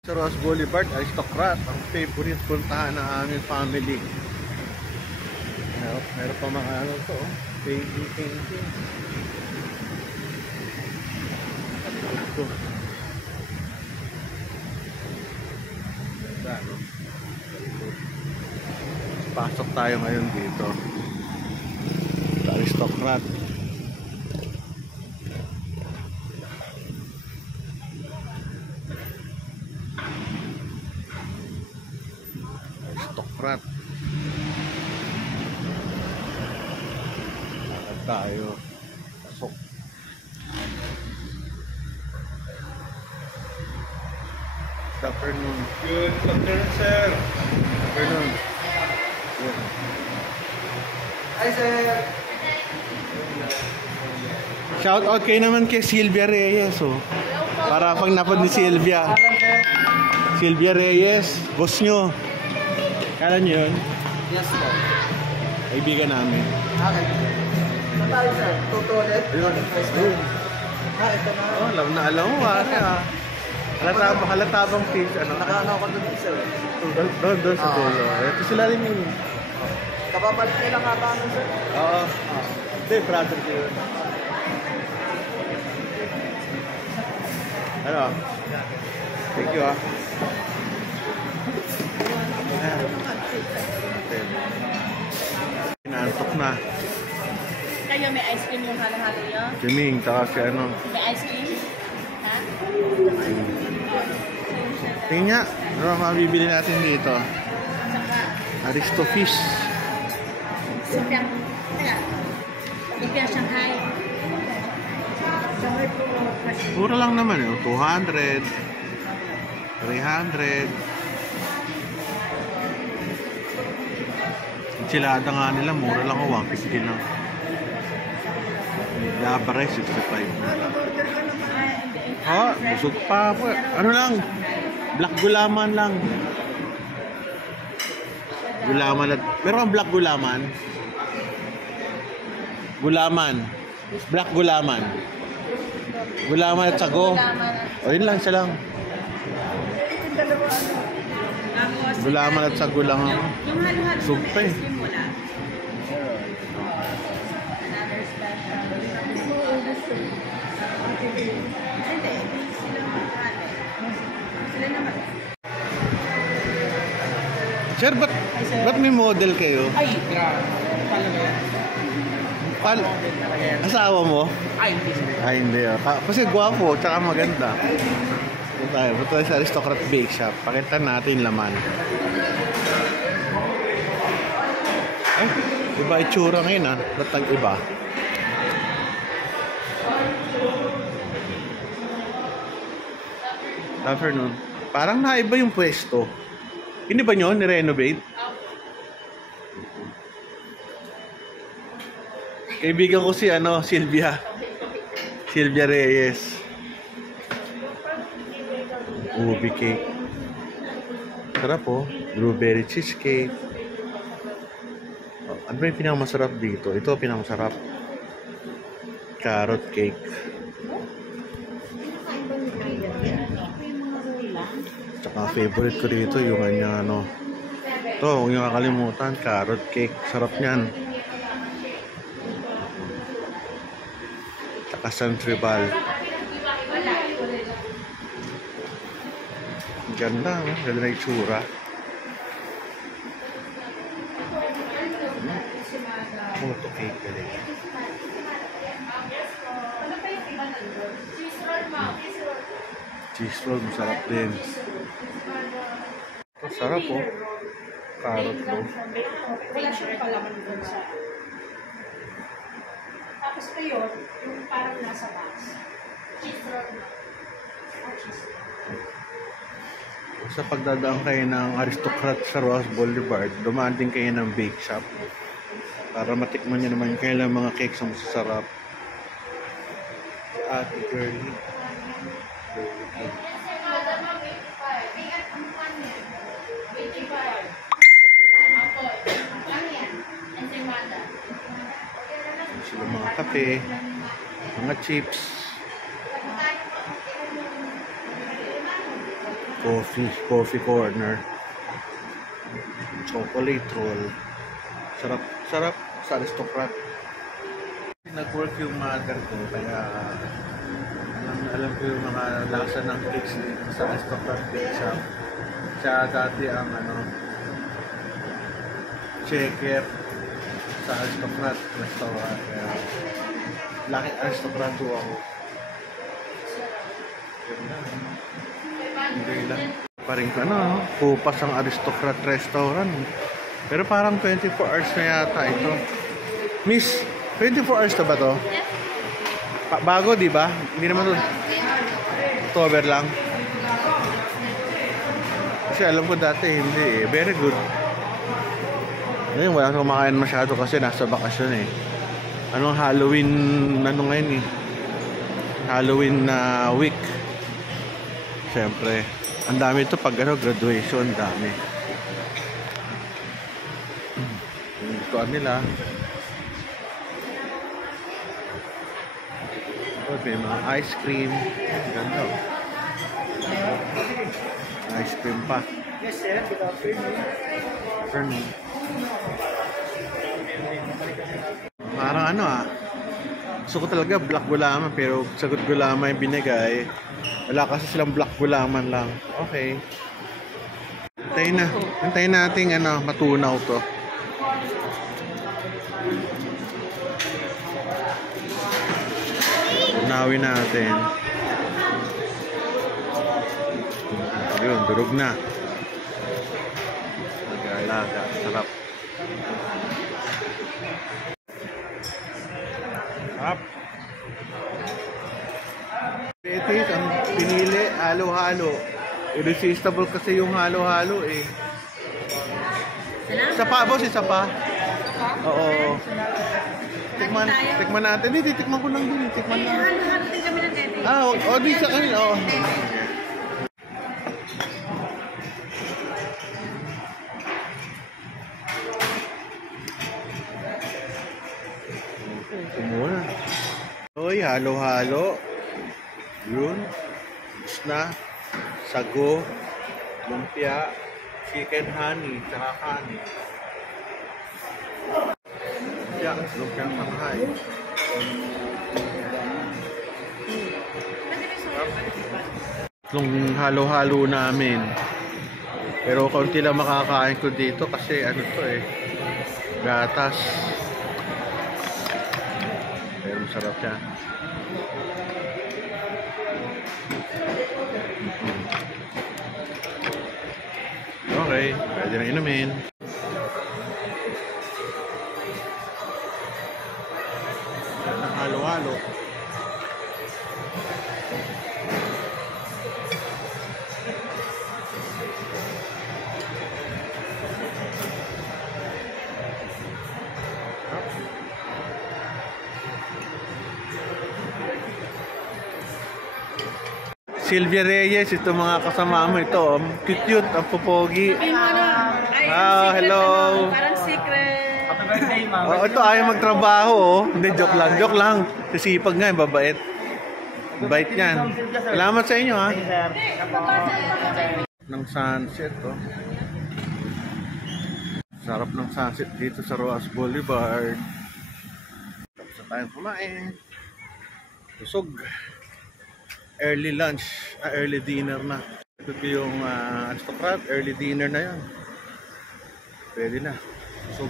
Sa Ross Boulevard, Aristocrat, ang favorite puntahan ng aming family. Meron pa mga ano to, painting. Ito. Ganda, no? Pasok tayo ngayon dito. Sa Aristocrat. Aristocrat. Lakad tayo. Pasok. Good afternoon. Good afternoon, sir. Good afternoon. Good. Hi, sir. Shout out kayo naman kay Sylvia Reyes, oh. Para pag napad ni Sylvia. Sylvia Reyes, boss nyo. Kala nyo yun? Yes, sir. Kaibigan namin. Okay. Saan tayo, sir? Tutulit? Ayun. Ito na. Oh, alam mo, pare, ah. Halata bang fish, ano? Nakaano ako dun, sir. Doon sa dulo. Ito sila rin yun. Kapapalit nila nga tayo, sir. Oo. Hindi, brother ko yun. Ano? Thank you, ah. Inaantok na. Kayo may ice cream yung halo-halo yun? Jiming, tsaka si ano. May ice cream? Ha? Tingnan nga, ano ang mabibili natin dito? Saka, Aristo Fish. Lumpia. Teka. Lumpia Shanghai. Shanghai po. Mura lang naman yun. 200. 300. Enchilada nga nila, mura lang o 150 lang. Labare, 65 na. Oh, busog pa po. Ano lang? Black gulaman lang. Gulaman at... Meron kang black gulaman? Gulaman. Black gulaman. Gulaman at sago. O, yun lang, isa lang. Gulaman at sago lang ako. Yung halo-halo Busog pa eh. ice cream wala. Another special. Hindi. Sila makakate. Sila naman. Sir, ba't may model kayo? Ay, grabe. Paano ba yan? Asawa mo? Ay, hindi, sir. Ay, hindi. Oh. Kasi gwapo, tsaka maganda. Punta tayo sa Aristocrat Bake Shop. Pakita natin laman. Ay, iba itsura ngayon, ah. Ba't nag-iba? Afternoon. Parang naiba yung pwesto. Hindi ba nyo? Nirenovate? Kaibigan ko si ano, Sylvia. Sylvia Reyes. Ubi cake. Sarap po. Blueberry cheesecake. Ano ba yung pinakamasarap dito? Ito ang pinakamasarap. Carrot cake. Tsaka favorite ko dito yung kanya ano. Ito, huwag nyo kakalimutan. Carrot cake. Sarap niyan. Tsaka Centribal. Ganda, no? Ganda na itsura. Photo cake galing. Cheese roll, masarap din. Masarap po. Carrot roll. Wala siyang palaman doon sa... Tapos kayo, yung parang nasa box. Cheese roll na. Cheese roll. Sa pagdadaan kayo ng Aristocrat sa Ross Boulevard, dumaan din kayo ng bake shop para matikman nyo naman kailang mga cakes ang masasarap. Ate Girlie. Sila mga kape, mga chips. Coffee corner. Chocolate roll. Sarap sa Aristocrat. Nag-work yung mother ko, kaya alam ko yung mga lasa ng cakes dito sa Aristocrat Cake Shop. Siya dati ang checker sa Aristocrat restaurant. Kaya laki Aristocrat ko ako. Hindi lang. Paring kupas ang Aristocrat restaurant. Pero parang 24 hours na yata ito. Miss, 24 hours na ba to? Bago, di ba? Hindi naman to. October lang. Kasi alam ko dati hindi eh. Very good. Ngayon, wala nang kumakain masyado kasi nasa bakasyon eh. Anong Halloween, ngayon eh. Halloween na week. Siyempre, ang dami ito pag graduation, dami. Ito nila. May mga ice cream. Ganda. Ice cream pa. Yes, sir. Good afternoon. Parang gusto ko talaga black gulaman pero sagot gulaman yung binigay. Wala kasi silang black gulaman lang. Okay. Hintayin natin matunaw to. Tunawin natin. Ayun, durog na. Nag-alaga. Sarap. Sarap. Ito ang pinili, halo-halo. Irresistible kasi yung halo-halo eh. Isa pa, boss, isa pa. Oo. Tikman natin. Hindi, tikman ko lang din. Tikman lang. Halo-halo din kami ng dede. Di sa kanil. Kumuna. Hoy, halo-halo. Yun. Isna. Sago. Lumpia. Chicken honey. Tsaka honey. Lumpia. Lumpia Shanghai. Nung halo-halo namin. Pero kaunti lang makakain ko dito kasi to eh. Gatas. Pero masarap siya. Okay, pwede na inumin. Halo-halo. Sylvia Reyes, ito mga kasama mo ito. Cute, ang popogi. Hello. Parang secret. Happy birthday, ma'am. Ito ayaw magtrabaho. Hindi, joke lang. Sisipag nga, babait. Bait yan. Salamat sa inyo, ha. Sir. Ng sunset, Sarap ng sunset dito sa Roas Boulevard. Tapos na tayong kumain. Busog. Early lunch, early dinner na. Ito yung Aristocrat, early dinner na yan. Pwede na. Busog.